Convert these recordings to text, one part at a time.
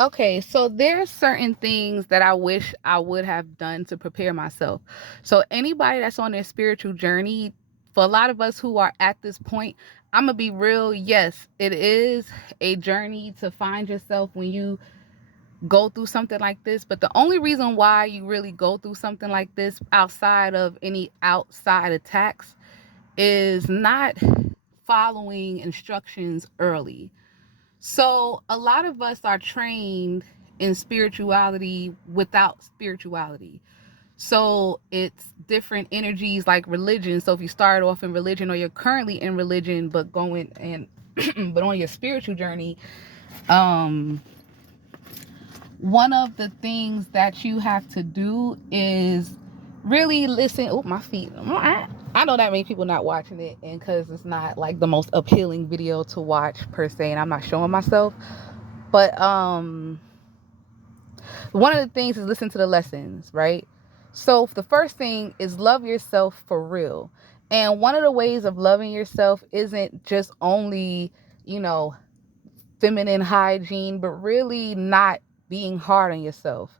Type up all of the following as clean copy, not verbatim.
Okay, so there's certain things that I wish I would have done to prepare myself. So anybody that's on their spiritual journey, for a lot of us who are at this point, I'm gonna be real. Yes, it is a journey to find yourself when you go through something like this. But the only reason why you really go through something like this outside of any outside attacks is not following instructions early. So a lot of us are trained in spirituality without spirituality. So it's different energies like religion. So if you start off in religion or you're currently in religion but going and but on your spiritual journey, um one of the things that you have to do is really listen. Oh, my feet. I know that many people not watching it, and because it's not like the most appealing video to watch per se, and I'm not showing myself. But one of the things is listen to the lessons, right? So the first thing is love yourself for real. And one of the ways of loving yourself isn't just only, you know, feminine hygiene, but really not being hard on yourself.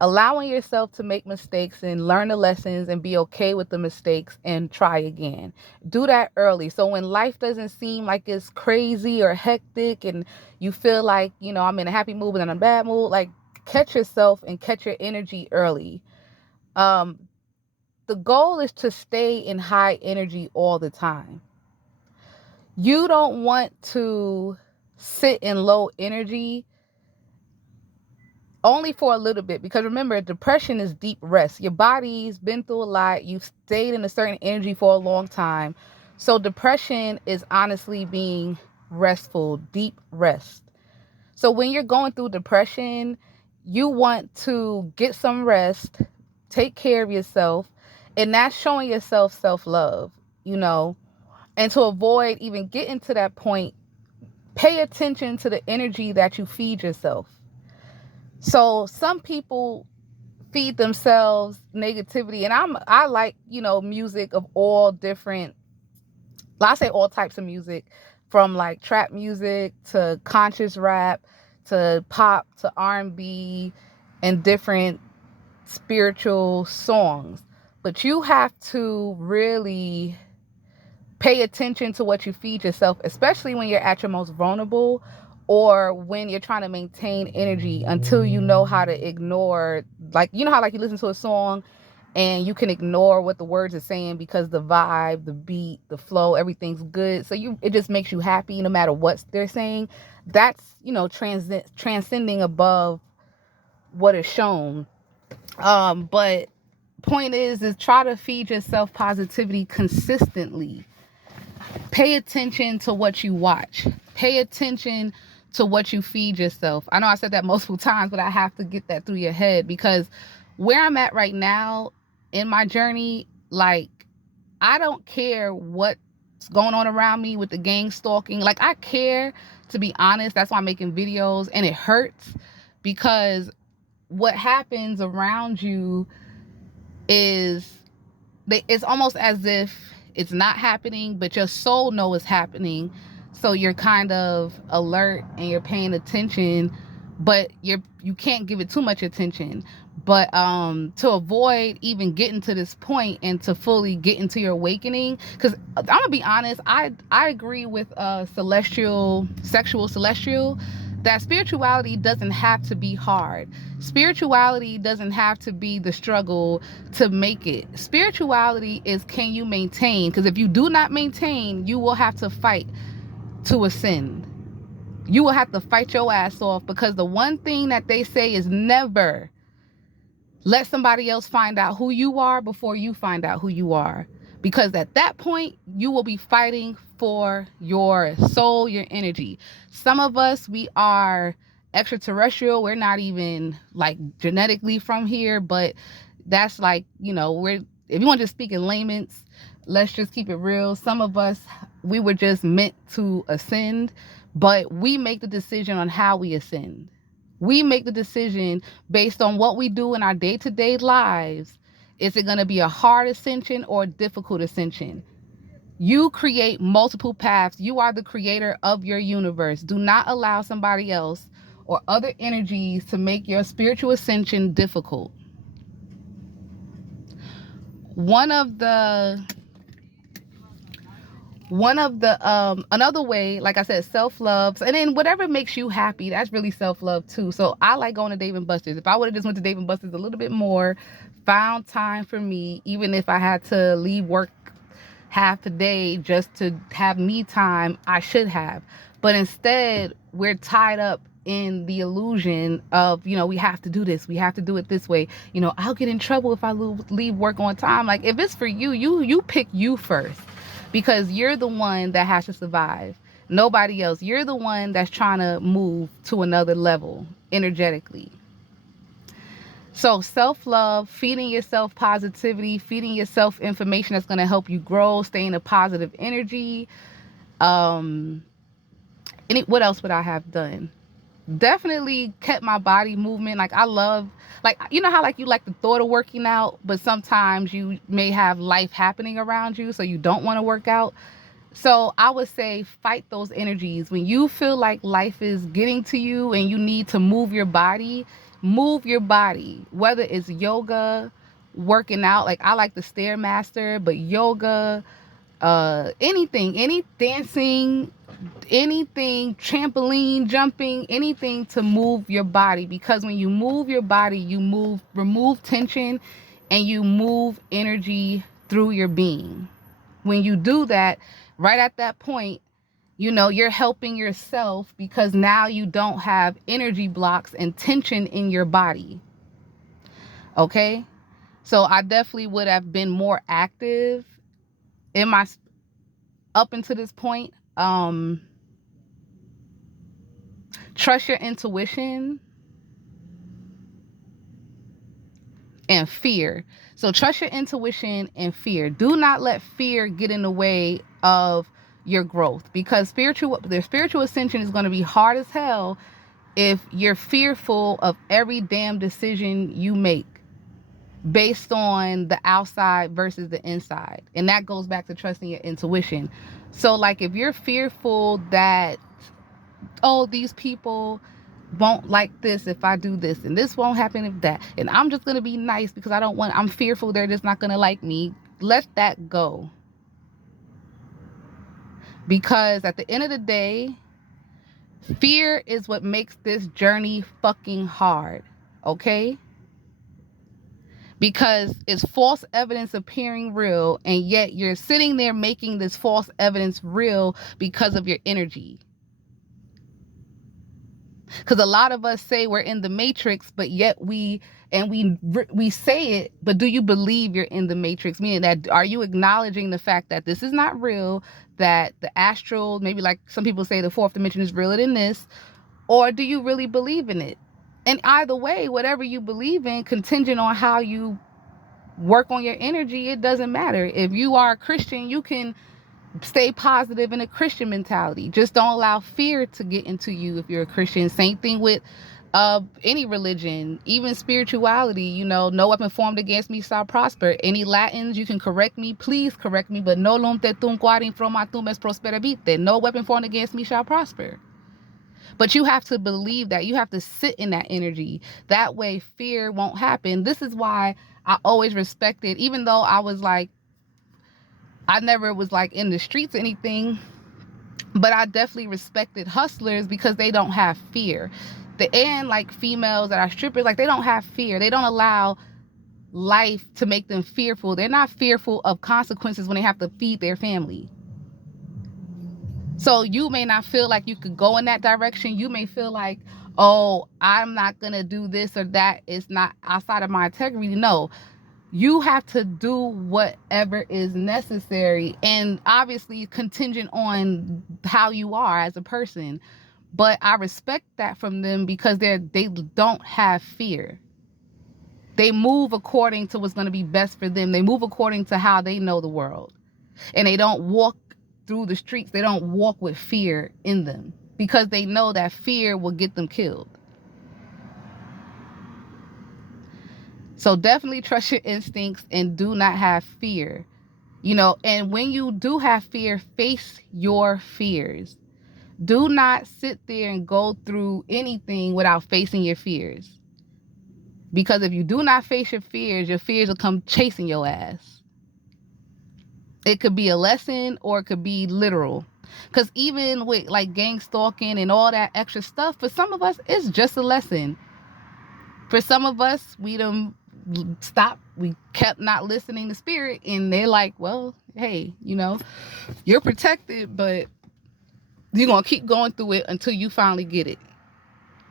Allowing yourself to make mistakes and learn the lessons and be okay with the mistakes and try again. Do that early. So when life doesn't seem like it's crazy or hectic and you feel like, I'm in a happy mood but in a bad mood, like catch yourself and catch your energy early. Um, the goal is to stay in high energy all the time. You don't want to sit in low energy only for a little bit, because remember, depression is deep rest. Your body's been through a lot. You've stayed in a certain energy for a long time. So depression is honestly being restful, deep rest. So when you're going through depression, you want to get some rest, take care of yourself, and that's showing yourself self-love, you know. And to avoid even getting to that point, pay attention to the energy that you feed yourself. So some people feed themselves negativity, and I like, music of all different, I say all types of music, from like trap music to conscious rap to pop to R&B and different spiritual songs. But you have to really pay attention to what you feed yourself, especially when you're at your most vulnerable or when you're trying to maintain energy, until you know how to ignore, like, how like you listen to a song and you can ignore what the words are saying because the vibe, the beat, the flow, everything's good. So it just makes you happy no matter what they're saying. That's, transcending above what is shown. But point is try to feed yourself positivity consistently. Pay attention to what you watch. Pay attention to what you feed yourself. I know I said that multiple times, but I have to get that through your head, because where I'm at right now in my journey, like, I don't care what's going on around me with the gang stalking. Like, I care, to be honest. That's why I'm making videos, and it hurts because what happens around you is, it's almost as if it's not happening, but your soul knows it's happening. So you're kind of alert and you're paying attention, but you can't give it too much attention. But to avoid even getting to this point and to fully get into your awakening, because I'm gonna be honest, I agree with celestial that spirituality doesn't have to be hard. Spirituality doesn't have to be the struggle to make it. Spirituality is, can you maintain? Because if you do not maintain, you will have to fight to ascend. You will have to fight your ass off, because the one thing that they say is never let somebody else find out who you are before you find out who you are. Because at that point, you will be fighting for your soul, your energy. Some of us, we are extraterrestrial. We're not even like genetically from here, but that's like, if you want to just speak in layman's, let's just keep it real. Some of us, we were just meant to ascend, but we make the decision on how we ascend. We make the decision based on what we do in our day-to-day lives. Is it going to be a hard ascension or a difficult ascension? You create multiple paths. You are the creator of your universe. Do not allow somebody else or other energies to make your spiritual ascension difficult. Another way, like I said, self-love, and then whatever makes you happy, that's really self-love too. So I like going to Dave and Buster's. If I would have just went to Dave and Buster's a little bit more, found time for me, even if I had to leave work half a day just to have me time, I should have. But instead, we're tied up in the illusion of, we have to do this, we have to do it this way. I'll get in trouble if I leave work on time. Like, if it's for you, you pick you first, because you're the one that has to survive, nobody else. You're the one that's trying to move to another level energetically. So self-love, feeding yourself positivity, feeding yourself information that's going to help you grow, stay in a positive energy. What else would I have done? Definitely kept my body movement. Like, I love, like, how like you like the thought of working out, but sometimes you may have life happening around you, so you don't want to work out. So I would say fight those energies. When you feel like life is getting to you and you need to move your body, whether it's yoga, working out. Like, I like the Stairmaster, but yoga, anything, any dancing, anything, trampoline, jumping, anything to move your body. Because when you move your body, you remove tension, and you move energy through your being. When you do that, right at that point, you're helping yourself, because now you don't have energy blocks and tension in your body. Okay? So I definitely would have been more active up until this point. Trust your intuition and fear. So trust your intuition and fear. Do not let fear get in the way of your growth, because the spiritual ascension is going to be hard as hell if you're fearful of every damn decision you make based on the outside versus the inside. And that goes back to trusting your intuition. So, like, if you're fearful that, oh, these people won't like this if I do this, and this won't happen if that, and I'm just going to be nice because I'm fearful they're just not going to like me, let that go. Because at the end of the day, fear is what makes this journey fucking hard, okay? Because it's false evidence appearing real, and yet you're sitting there making this false evidence real because of your energy. Because a lot of us say we're in the matrix, but yet we say it, but do you believe you're in the matrix? Meaning that, are you acknowledging the fact that this is not real, that the astral, maybe like some people say the fourth dimension is realer than this, or do you really believe in it? And either way, whatever you believe in, contingent on how you work on your energy, it doesn't matter. If you are a Christian, you can stay positive in a Christian mentality. Just don't allow fear to get into you if you're a Christian. Same thing with any religion, even spirituality. No weapon formed against me shall prosper. Any Latins, you can correct me, please correct me, but no lum te tum quarin fromatum es prosperabite. No weapon formed against me shall prosper. But you have to believe that. You have to sit in that energy. That way fear won't happen. This is why I always respected, even though I never was like in the streets or anything, but I definitely respected hustlers because they don't have fear. And like females that are strippers, like, they don't have fear. They don't allow life to make them fearful. They're not fearful of consequences when they have to feed their family. So you may not feel like you could go in that direction. You may feel like, oh, I'm not going to do this or that. It's not outside of my integrity. No, you have to do whatever is necessary, and obviously contingent on how you are as a person. But I respect that from them because they don't have fear. They move according to what's going to be best for them. They move according to how they know the world. And they don't walk through the streets. They don't walk with fear in them because they know that fear will get them killed. So definitely trust your instincts and do not have fear. And when you do have fear, face your fears. Do not sit there and go through anything without facing your fears. Because if you do not face your fears will come chasing your ass. It could be a lesson or it could be literal. Because even with like gang stalking and all that extra stuff, for some of us, it's just a lesson. For some of us, we done stopped. We kept not listening to spirit, and they're like, well, hey, you're protected, but you're going to keep going through it until you finally get it.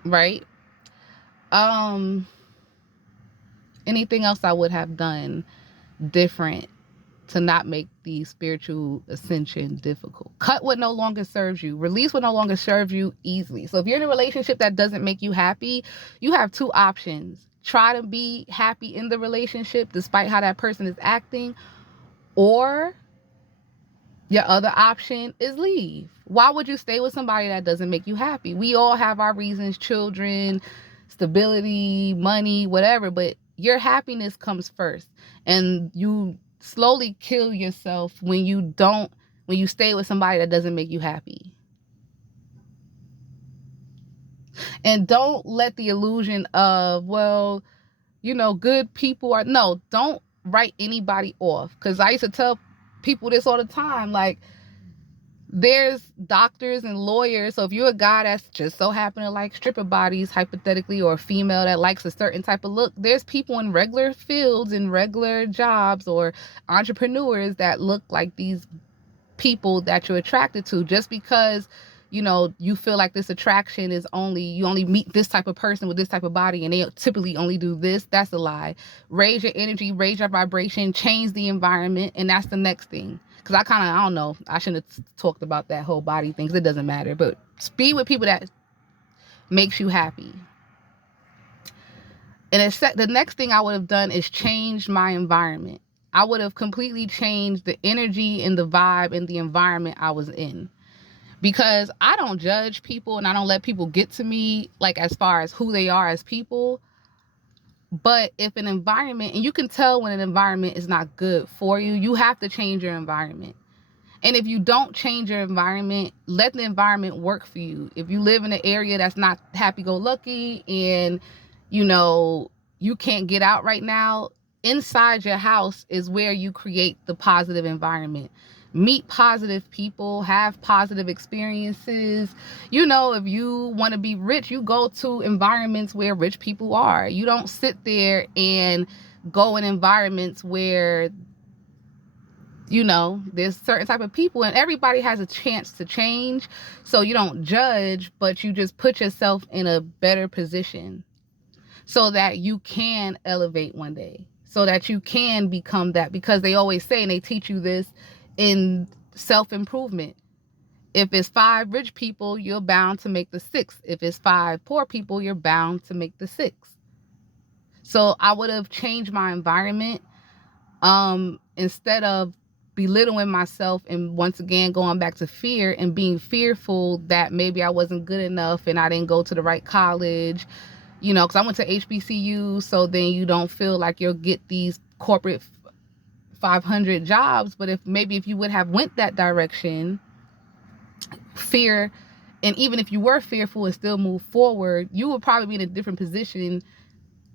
Right? Anything else I would have done different to not make the spiritual ascension difficult? Cut what no longer serves you. Release what no longer serves you easily. So if you're in a relationship that doesn't make you happy, you have two options. Try to be happy in the relationship despite how that person is acting, or your other option is leave. Why would you stay with somebody that doesn't make you happy? We all have our reasons: children, stability, money, whatever, but your happiness comes first. And you slowly kill yourself when you stay with somebody that doesn't make you happy. And don't let the illusion of, well, good people are, no, don't write anybody off. Because I used to tell people this all the time, like, there's doctors and lawyers. So if you're a guy that's just so happen to like stripper bodies, hypothetically, or a female that likes a certain type of look, there's people in regular fields and regular jobs or entrepreneurs that look like these people that you're attracted to. Just because you feel like this attraction is you only meet this type of person with this type of body and they typically only do this, that's a lie. Raise your energy, raise your vibration, change the environment, and that's the next thing. Because I don't know, I shouldn't have talked about that whole body thing because it doesn't matter, but be with people that makes you happy. And the next thing I would have done is change my environment. I would have completely changed the energy and the vibe and the environment I was in. Because I don't judge people and I don't let people get to me, like, as far as who they are as people. But if an environment, and you can tell when an environment is not good for you, you have to change your environment. And if you don't change your environment, let the environment work for you. If you live in an area that's not happy-go-lucky and, you can't get out right now, inside your house is where you create the positive environment. Meet positive people, have positive experiences. If you want to be rich, you go to environments where rich people are. You don't sit there and go in environments where, there's certain type of people, and everybody has a chance to change. So you don't judge, but you just put yourself in a better position so that you can elevate one day, so that you can become that. Because they always say, and they teach you this in self-improvement, if it's 5 rich people, you're bound to make the 6. If it's 5 poor people, you're bound to make the 6. So I would have changed my environment, instead of belittling myself and once again going back to fear and being fearful that maybe I wasn't good enough and I didn't go to the right college, because I went to HBCU. So then you don't feel like you'll get these corporate 500 jobs. But if you would have went that direction, fear, and even if you were fearful and still move forward, you would probably be in a different position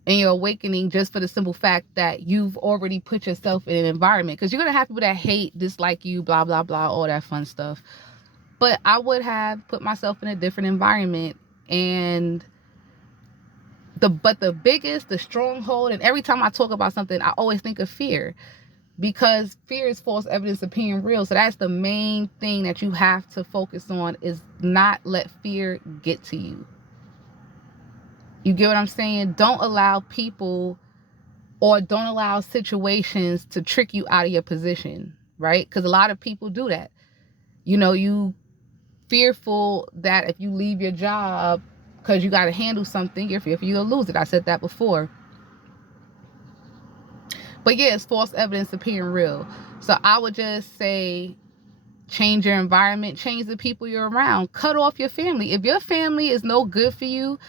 in your awakening, just for the simple fact that you've already put yourself in an environment. Because you're going to have people that hate, dislike you, blah, blah, blah, all that fun stuff. But I would have put myself in a different environment. And the biggest, the stronghold, and every time I talk about something, I always think of fear. Because fear is false evidence appearing real. So that's the main thing that you have to focus on, is not let fear get to you. You get what I'm saying? Don't allow people or don't allow situations to trick you out of your position, right? Because a lot of people do that. You fearful that if you leave your job because you got to handle something, you're fearful you'll lose it. I said that before. But yeah, it's false evidence appearing real. So I would just say, change your environment, change the people you're around, cut off your family. If your family is no good for you,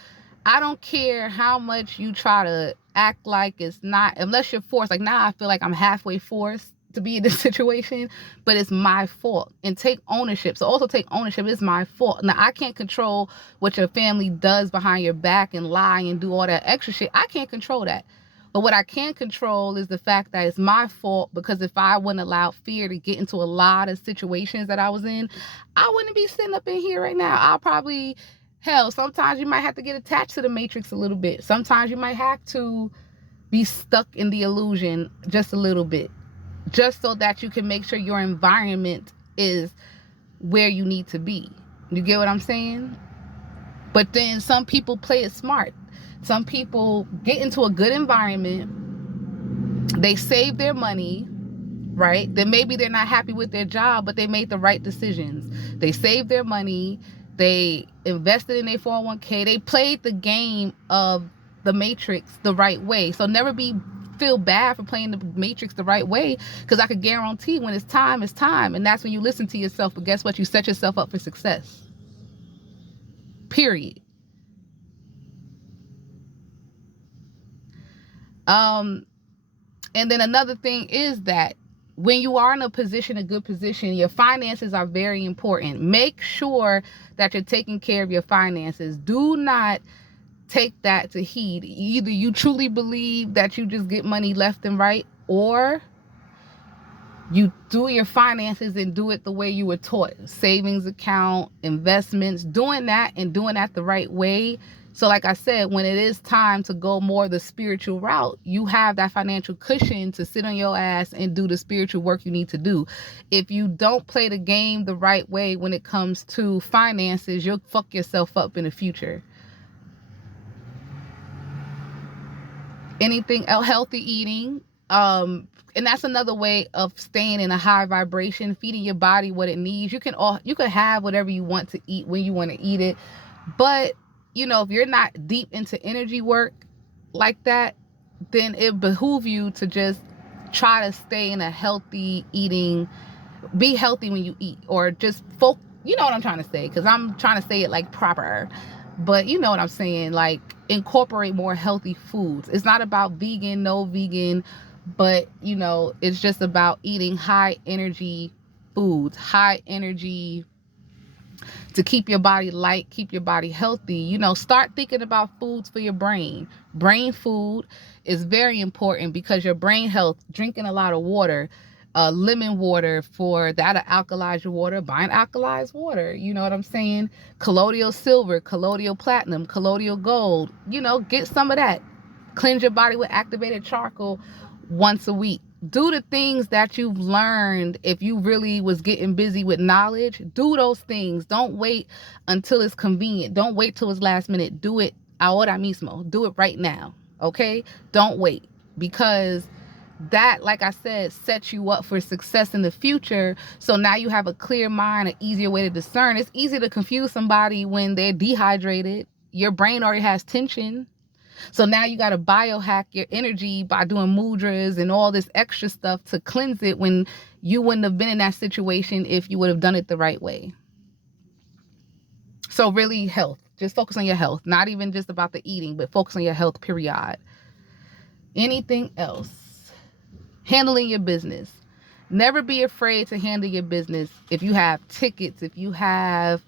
I don't care how much you try to act like it's not, unless you're forced. Like now I feel like I'm halfway forced to be in this situation, but it's my fault. And take ownership. So also take ownership. It's my fault. Now, I can't control what your family does behind your back and lie and do all that extra shit. I can't control that. But what I can control is the fact that it's my fault, because if I wouldn't allow fear to get into a lot of situations that I was in, I wouldn't be sitting up in here right now. I'll probably, hell, sometimes you might have to get attached to the matrix a little bit. Sometimes you might have to be stuck in the illusion just a little bit, just so that you can make sure your environment is where you need to be. You get what I'm saying? But then some people play it smart. Some people get into a good environment. They save their money, right? Then maybe they're not happy with their job, but they made the right decisions. They saved their money. They invested in their 401k. They played the game of the matrix the right way. So never feel bad for playing the matrix the right way, because I could guarantee when it's time, it's time. And that's when you listen to yourself. But guess what? You set yourself up for success. Period. And then another thing is that when you are in a good position, your finances are very important. Make sure that you're taking care of your finances. Do not take that to heed. Either you truly believe that you just get money left and right, or you do your finances and do it the way you were taught. Savings account, investments, doing that the right way. So like I said, when it is time to go more the spiritual route, you have that financial cushion to sit on your ass and do the spiritual work you need to do. If you don't play the game the right way when it comes to finances, you'll fuck yourself up in the future. Anything else, healthy eating, and that's another way of staying in a high vibration, feeding your body what it needs. You can have whatever you want to eat when you want to eat it, but if you're not deep into energy work like that, then it behooves you to just try to stay in a healthy eating, be healthy when you eat, or just you know what I'm trying to say, because I'm trying to say it like proper, but you know what I'm saying, like incorporate more healthy foods. It's not about vegan, no vegan, but it's just about eating high energy foods, high energy, to keep your body light, keep your body healthy. Start thinking about foods for your brain. Brain food is very important because your brain health, drinking a lot of water, lemon water for that'll alkalize your water, buying alkalized water. You know what I'm saying? Colloidal silver, colloidal platinum, colloidal gold. Get some of that. Cleanse your body with activated charcoal once a week. Do the things that you've learned. If you really was getting busy with knowledge, do those things. Don't wait until it's convenient. Don't wait till it's last minute. Do it ahora mismo. Do it right now. Okay? Don't wait, because that, like I said, sets you up for success in the future. So now you have a clear mind, an easier way to discern. It's easy to confuse somebody when they're dehydrated. Your brain already has tension. So now you got to biohack your energy by doing mudras and all this extra stuff to cleanse it, when you wouldn't have been in that situation if you would have done it the right way. So really, health. Just focus on your health. Not even just about the eating, but focus on your health, period. Anything else? Handling your business. Never be afraid to handle your business. If you have tickets, if you have,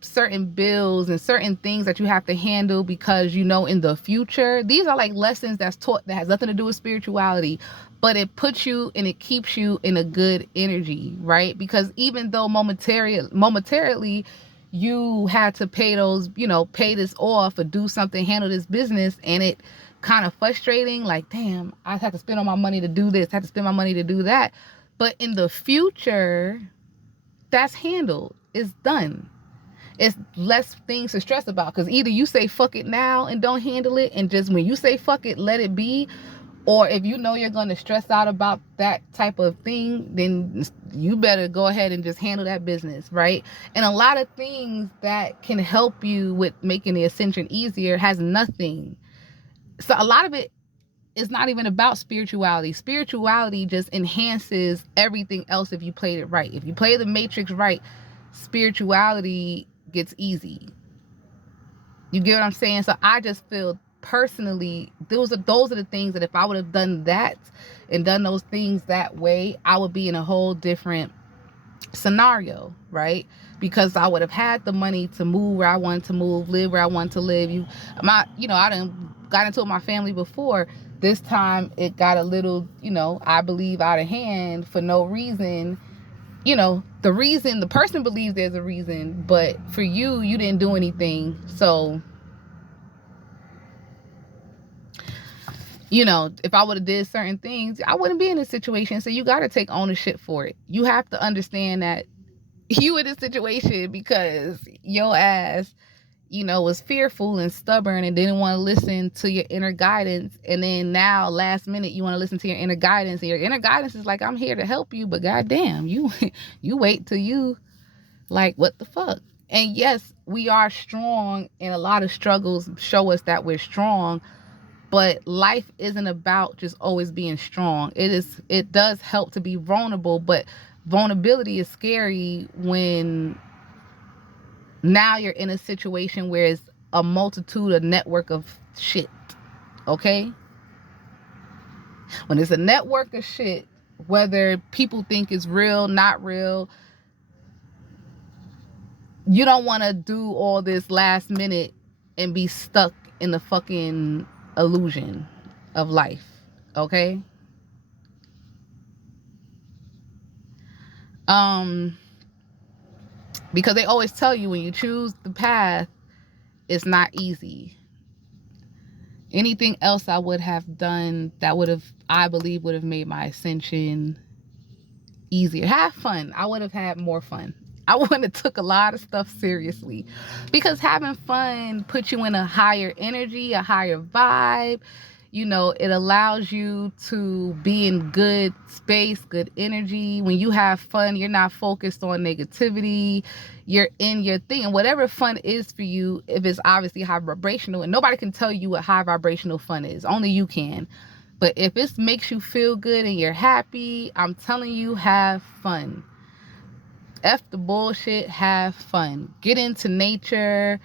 certain bills and certain things that you have to handle, because in the future, these are like lessons that's taught that has nothing to do with spirituality, but it puts you and it keeps you in a good energy, right? Because even though momentarily you had to pay those, pay this off or do something, handle this business, and it kind of frustrating, like, damn, I have to spend all my money to do this, I have to spend my money to do that. But in the future, that's handled. It's done. It's less things to stress about, because either you say fuck it now and don't handle it, and just when you say fuck it, let it be. Or if you're going to stress out about that type of thing, then you better go ahead and just handle that business, right? And a lot of things that can help you with making the ascension easier has nothing. So a lot of it is not even about spirituality. Spirituality just enhances everything else if you played it right. If you play the matrix right, spirituality gets easy. You get what I'm saying? So I just feel personally, those are the things that if I would have done that and done those things that way, I would be in a whole different scenario, right? Because I would have had the money to move where I wanted to move, live where I wanted to live. I done got into it with my family before. This time it got a little, I believe out of hand for no reason. The person believes there's a reason, but for you didn't do anything. So, if I would have did certain things, I wouldn't be in this situation. So you got to take ownership for it. You have to understand that you in this situation because your ass, was fearful and stubborn and didn't want to listen to your inner guidance. And then now, last minute, you want to listen to your inner guidance. And your inner guidance is like, I'm here to help you. But goddamn, you wait till you, like, what the fuck? And yes, we are strong, and a lot of struggles show us that we're strong. But life isn't about just always being strong. It does help to be vulnerable, but vulnerability is scary when now you're in a situation where it's a network of shit. Okay? When it's a network of shit, whether people think it's real, not real, you don't want to do all this last minute and be stuck in the fucking illusion of life. Okay? Because they always tell you when you choose the path, it's not easy. Anything else I would have done that I believe would have made my ascension easier. Have fun. I would have had more fun. I wouldn't have took a lot of stuff seriously, because having fun puts you in a higher energy, a higher vibe. It allows you to be in good space, good energy. When you have fun, you're not focused on negativity. You're in your thing. And whatever fun is for you, if it's obviously high vibrational, and nobody can tell you what high vibrational fun is, only you can. But if it makes you feel good and you're happy, I'm telling you, have fun. F the bullshit, have fun. Get into nature,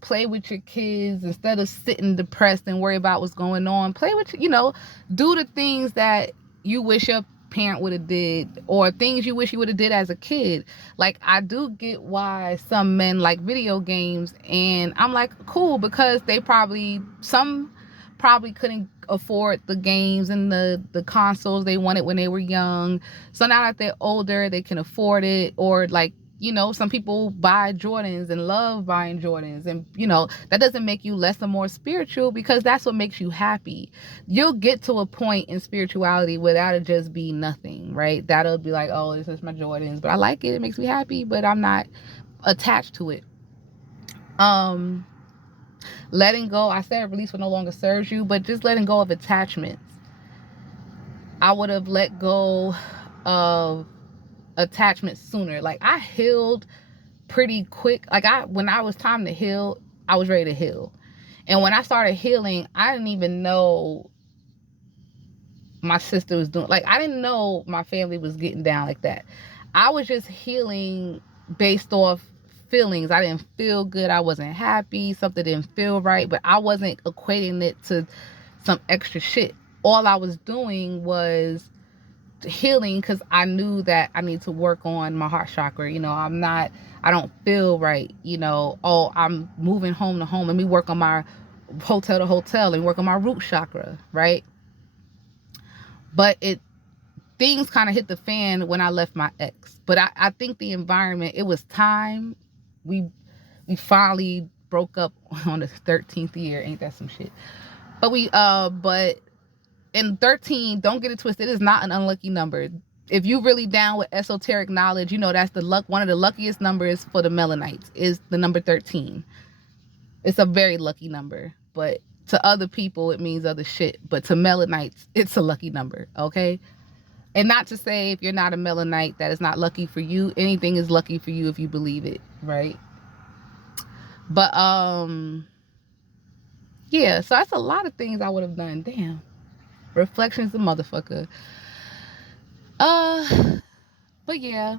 play with your kids instead of sitting depressed and worry about what's going on. Play with, do the things that you wish your parent would have did, or things you wish you would have did as a kid. Like, I do get why some men like video games, and I'm like, cool, because some probably couldn't afford the games and the consoles they wanted when they were young. So now that they're older, they can afford it. Or like, some people buy Jordans and love buying Jordans. And, that doesn't make you less or more spiritual, because that's what makes you happy. You'll get to a point in spirituality where that'll just be nothing, right? That'll be like, oh, this is my Jordans, but I like it. It makes me happy, but I'm not attached to it. Letting go, I said release what no longer serves you, but just letting go of attachments. I would have let go of attachments sooner. Like, I healed pretty quick. Like, when I was time to heal, I was ready to heal. And when I started healing, I didn't even know my sister was doing, like, I didn't know my family was getting down like that. I was just healing based off feelings. I didn't feel good. I wasn't happy. Something didn't feel right, but I wasn't equating it to some extra shit. All I was doing was healing, because I knew that I need to work on my heart chakra. I don't feel right. I'm moving home to home, and we work on my hotel to hotel and work on my root chakra, right? But things kind of hit the fan when I left my ex. But I think the environment, it was time. We finally broke up on the 13th year. Ain't that some shit? But in 13, don't get it twisted, it is not an unlucky number. If you really down with esoteric knowledge, that's one of the luckiest numbers for the Melanites is the number 13. It's a very lucky number, but to other people it means other shit. But to Melanites, it's a lucky number, okay? And not to say if you're not a Melanite that it's not lucky for you. Anything is lucky for you if you believe it, right? But yeah, so that's a lot of things I would have done. Damn. Reflections, the motherfucker. But yeah,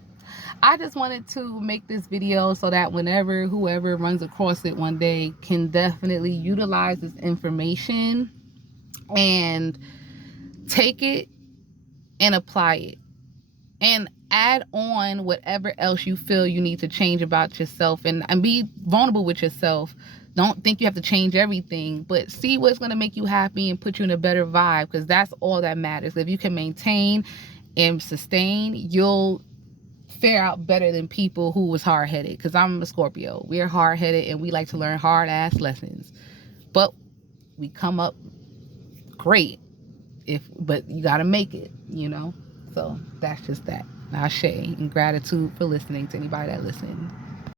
I just wanted to make this video so that whenever whoever runs across it one day can definitely utilize this information and take it and apply it and add on whatever else you feel you need to change about yourself, and be vulnerable with yourself. Don't think you have to change everything, but see what's going to make you happy and put you in a better vibe, because that's all that matters. If you can maintain and sustain, you'll fare out better than people who was hard-headed, because I'm a Scorpio. We're hard-headed and we like to learn hard-ass lessons, but we come up great. But you got to make it, you know. So that's just that. Ashe, and gratitude for listening to anybody that listened.